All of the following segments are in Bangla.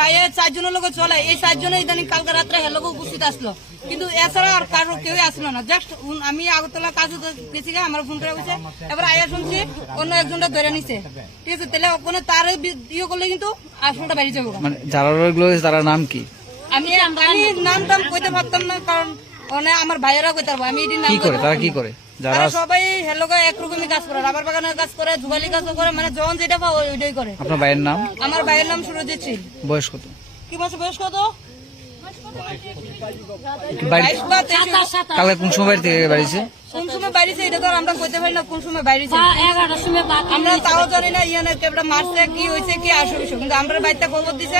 বাইরে 4 জনের লোক চলে, এই 4 জনে ইদানিং কালকে রাত্রে হেলোকে উপস্থিত আসলো, কিন্তু এছাড়া আর কারো কেউ আসলো না। জাস্ট আমি আগরতলা কাজে গেছি, আমার ফোন করে বলছে, এবার আয়া শুনছি অন্য একজনটা ধরে নিছে। ঠিক আছে, তাহলে ওখানে তার ইয়ে করলে কিন্তু আসলটা বাইরে যাবো। মানে যারা তারা নাম কি? আমি নাম টাম কইতে পারতাম না, কারণ আমার ভাইয়েরা কইতে পারবো। আমি কি করে, তারা কি করে? যারা সবাই হেলোকে একরকমই কাজ করে, রাবার বাগানের কাজ করে, জুগালি কাজও করে, মানে যখন যেটা পাও ওইটাই করে। আপনার ভাইয়ের নাম? আমার ভাইয়ের নাম সুরজিৎ সিং। বয়স কত? কি বলছে বয়স কত? কালকে কোন সময় বাড়ি থেকে বাড়িছে? কোন সময় বাইরেছে এটা তো আমরা কইতে পারি না, কোন সময় বাইরেছে আমরা তাও জানি না। ইয়ানে কেবটা মারছে, কি হয়েছে, কি আসে, কিন্তু আমরা বাড়িতে খবর দিছে,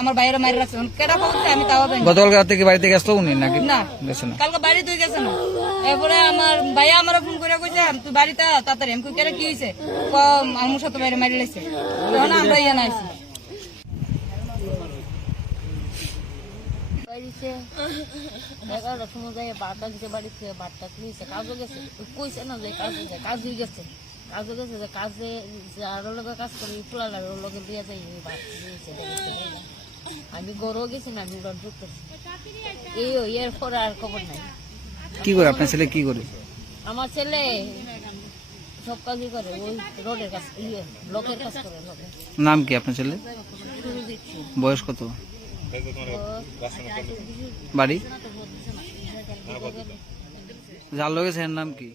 আমার বাইরে মারি রাখছে, কেটা খবর দিছে আমি তাও জানি। গতকাল রাত থেকে বাড়ি থেকে আসলো উনি নাকি? না, গেছে না, কালকে বাড়ি তুই গেছে না। এরপরে আমার ভাইয়া আমার ফোন করে কইছে তুই বাড়িতে তাড়াতাড়ি। আমি কেটে কি হয়েছে, আমার সাথে বাইরে মারি লাগছে, তখন আমরা ইয়ানে আইছি। এগারোটার সময় যাই বারটা দিতে বাড়িতে, বারটা দিয়েছে কাজও গেছে, কইছে না যে কাজে যায়, কাজই গেছে, কাজও গেছে, যে কাজে আরো লোক কাজ করি ফুলার লোকে দিয়ে যাই, আমি গরও গেছি না, আমি রড ঢুকতেছি। এই এর পরে আর খবর নাই। কি করে আপনার ছেলে? কি করে? আমার ছেলে সব কাজই করে, ওই রোডের কাজ, লোকের কাজ করে। লোকের নাম কি আপনার ছেলে? বয়স কত? বাড়ি? যার লোক নাম কি?